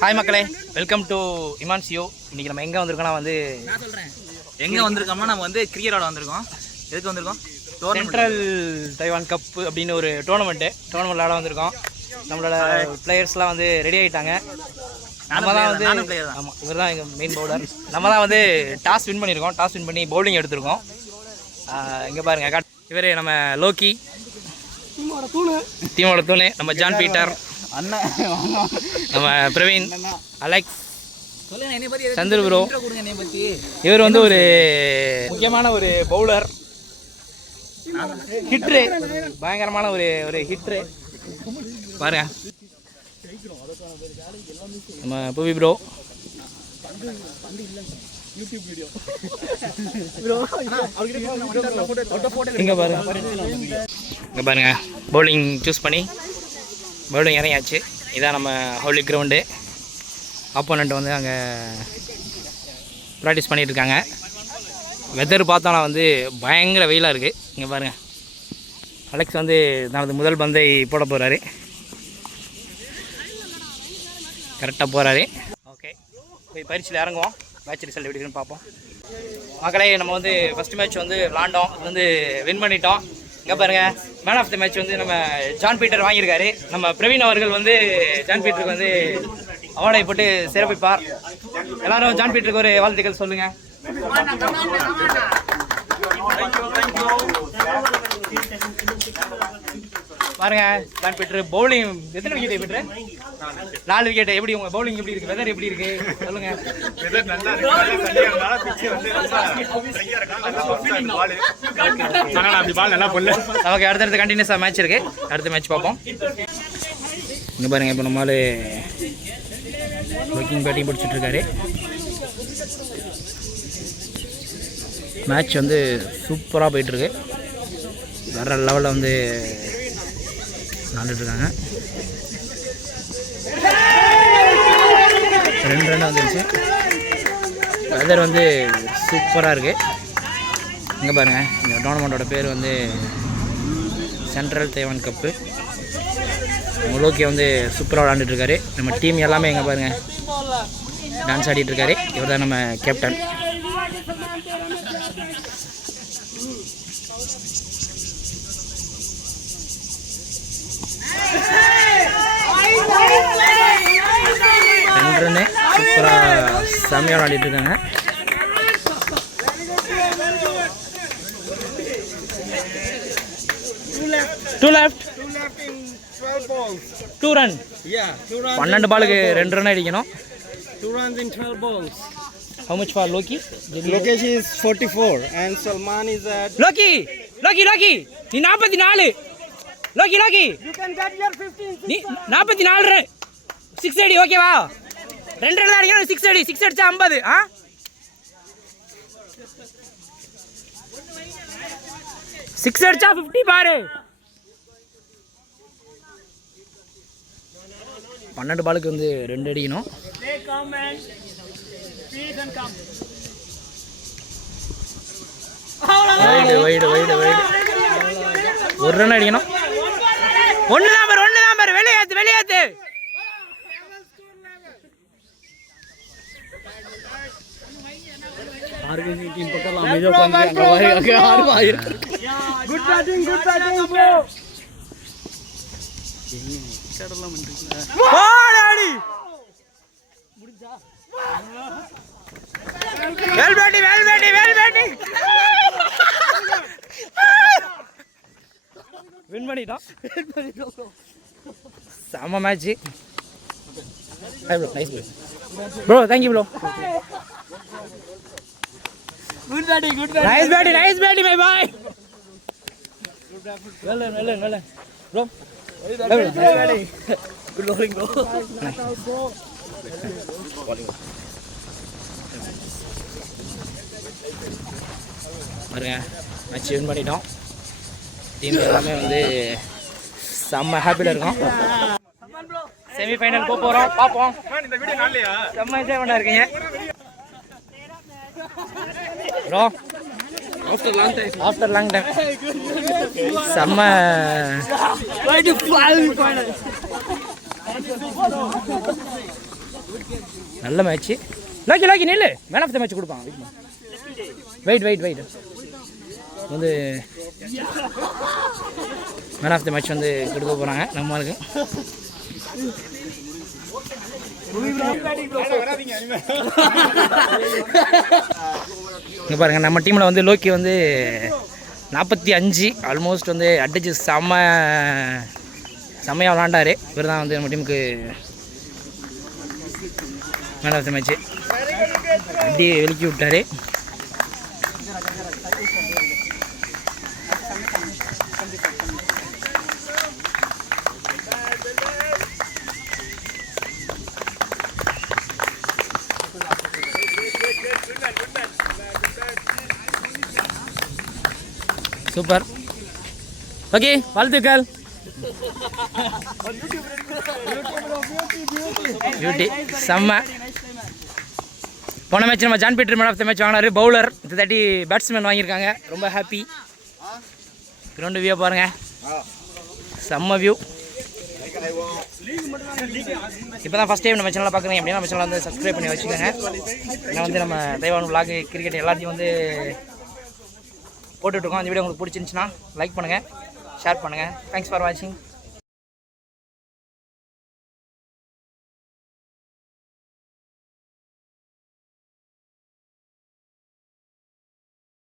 Hi மக்களே, welcome to இமான்சியோ. இன்றைக்கி நம்ம எங்கே வந்திருக்கோம்னா எங்கே வந்திருக்கோம்னா நம்ம கிரிக்கெட் ஆட வந்திருக்கோம். எதுக்கு வந்திருக்கோம்? சென்ட்ரல் தைவான் கப் அப்படின்னு ஒரு டோர்னமெண்ட் ஆட வந்திருக்கோம். நம்மளோட பிளேயர்ஸ்லாம் ரெடி ஆகிட்டாங்க. நம்ம தான் ஆமாம், இவர் தான் எங்கள் மெயின் பவுலர். நம்ம தான் டாஸ் வின் பண்ணியிருக்கோம். டாஸ் வின் பண்ணி பவுலிங் எடுத்திருக்கோம். இங்கே பாருங்கள், இவர் நம்ம லோக்கி, டீமோட தூணு. நம்ம ஜான் பீட்டர் அண்ணன், நம்ம பிரவீன், அலெக்ஸ், சந்திர ப்ரோ. இவர் ஒரு முக்கியமான ஒரு பவுலர், ஹிட்ரு, பயங்கரமான ஒரு ஹிட்ரு பாருங்க. நம்ம புவி ப்ரோ, இங்கே பாருங்க பவுலிங் சூஸ் பண்ணி பவுலிங் இறங்கியாச்சு. இதான் நம்ம ஹோலி கிரவுண்டு. ஆப்போனண்ட் அங்கே ப்ராக்டிஸ் பண்ணிகிட்டு இருக்காங்க. வெதர் பார்த்தோன்னா பயங்கர வெயிலாக இருக்குது. இங்கே பாருங்கள், அலெக்ஸ் தனது முதல் பந்தை போட போகிறாரு. கரெக்டாக போகிறாரு. ஓகே, போய் பயிற்சியில் இறங்குவோம். மேட்ச் ரிசல்ட் எப்படி இருக்குன்னு பார்ப்போம். மக்களே, நம்ம ஃபஸ்ட் மேட்ச் விளாண்டோம். வின் பண்ணிட்டோம். இங்கே பாருங்கள், மேன் ஆஃப் த மேட்ச் நம்ம ஜான் பீட்டர் வாங்கியிருக்காரு. நம்ம பிரவீன் அவர்கள் ஜான் பீட்டருக்கு அவார்டை போட்டு சிறப்பிப்பார். எல்லாரும் ஜான் பீட்டருக்கு ஒரு வாழ்த்துக்கள் சொல்லுங்கள். பாருங்க, ஜான் பீட்டர் பவுலிங் எத்தனை விக்கெட் பீட்டர்? 4 விக்கெட். எப்படி உங்க பவுலிங் எப்படி இருக்கு? வெதர் எப்படி இருக்கு சொல்லுங்க. நமக்கு அடுத்தடுத்து கண்டினியூஸா மேட்ச் இருக்கு. அடுத்த மேட்ச் பார்ப்போம். இங்க பாருங்க, இப்போ நம்மளால பேட்டிங் பிடிச்சிட்டு இருக்காரு. மேட்ச் சூப்பராக போயிட்டுருக்கு. வேறு லெவலில் விளாண்டுட்ருக்காங்க. 2 ரன் வந்துருச்சு. வெதர் சூப்பராக இருக்குது. இங்கே பாருங்கள், இந்த டோர்னமெண்ட்டோட பேர் சென்ட்ரல் தைவான் கப்பு. லோக்கி சூப்பராக விளாண்டுட்ருக்காரு. நம்ம டீம் எல்லாமே இங்கே பாருங்கள் டான்ஸ் ஆடிட்டுருக்காரு. இவர் தான் நம்ம கேப்டன். சூப்பராக செம்மையாக விளையாடிட்டு இருக்காங்க. Two left in 12 balls. 2 run. Yeah, 2 runs. 12 பாலுக்கு 2 ரன் அடிக்கணும். 2 runs in 12 balls. How much for Loki? Lokesh is 44 and Salman is at Loki. நீ 44. Loki. You can get your 15. நீ 44 ரன். 6 அடி ஓகேவா? 2 ரன் அடிக்கணும். 6 அடி. 6 அடிச்சா 50. ஆ 6 அடிச்சா 50 பாரு. 12 பாலுக்கு 2 அடிக்கணும். வைடு 1 ரன் அடிக்கணும். ஒன்று தான் பாரு. வெளியேத்து. टीम पकड़ मेजर बन गया गुड बैटिंग bro கடலாம் பண்றீங்க போடாடி முடிஞ்சா வெல் பேட்டிங் வின் பண்ணிட்டோம். செம match. Hi bro, nice bro, thank you bro. Good batting. Nice batting, my boy. Well done, bro. Good bowling, bro. பாருங்க, மேட்ச் வின் பண்ணிட்டோம். டீம் எல்லாமே செம்ம ஹாப்பியில் இருக்கோம். செமிஃபைனல் போகிறோம், பார்ப்போம். செம்ம என்ஜாய்மெண்ட்டாக இருக்கீங்க bro. After long time. Sama. Why do you fly? நல்ல மேட்ச்சு. லாக்கி நில்லு. மேன் ஆஃப் த மேட்ச் கொடுப்பாங்க. வெயிட் வந்து மேன் ஆஃப் த மேட்ச் வந்து கொடுக்க போகிறாங்க நம்மளுக்கு. இங்கே பாருங்கள், நம்ம டீமில் வந்து லோக்கி வந்து 45 ஆல்மோஸ்ட் வந்து அடிச்சு செம்மையாக விளாண்டார். இவர் தான் வந்து நம்ம டீமுக்கு மேன் ஆஃப் த மேட்ச்சு. அடி வெளிக்கி விட்டார். சூப்பர். ஓகே, வாழ்த்துக்கள். பியூட்டி செம்ம. போன மேட்ச் நம்ம John Peter man of the match வாங்கினாரு. பவுலர் இந்த தாட்டி பேட்ஸ்மேன் வாங்கியிருக்காங்க. ரொம்ப ஹாப்பி. கிரவுண்டு வியூ பாருங்கள், செம்ம வியூ. இப்போ தான் ஃபஸ்ட் டைம் நம்ம சேனலில் பார்க்குறீங்க அப்படின்னா நம்ம சேனலில் வந்து சப்ஸ்கிரைப் பண்ணி வச்சுக்கோங்க. நான் வந்து நம்ம தைவான் விளாக் கிரிக்கெட் எல்லாத்தையும் வந்து போட்டுட்ருக்கோம். அந்த வீடியோ உங்களுக்கு பிடிச்சிருந்துச்சுன்னா லைக் பண்ணுங்கள், ஷேர் பண்ணுங்கள். தேங்க்ஸ் ஃபார் வாட்சிங்.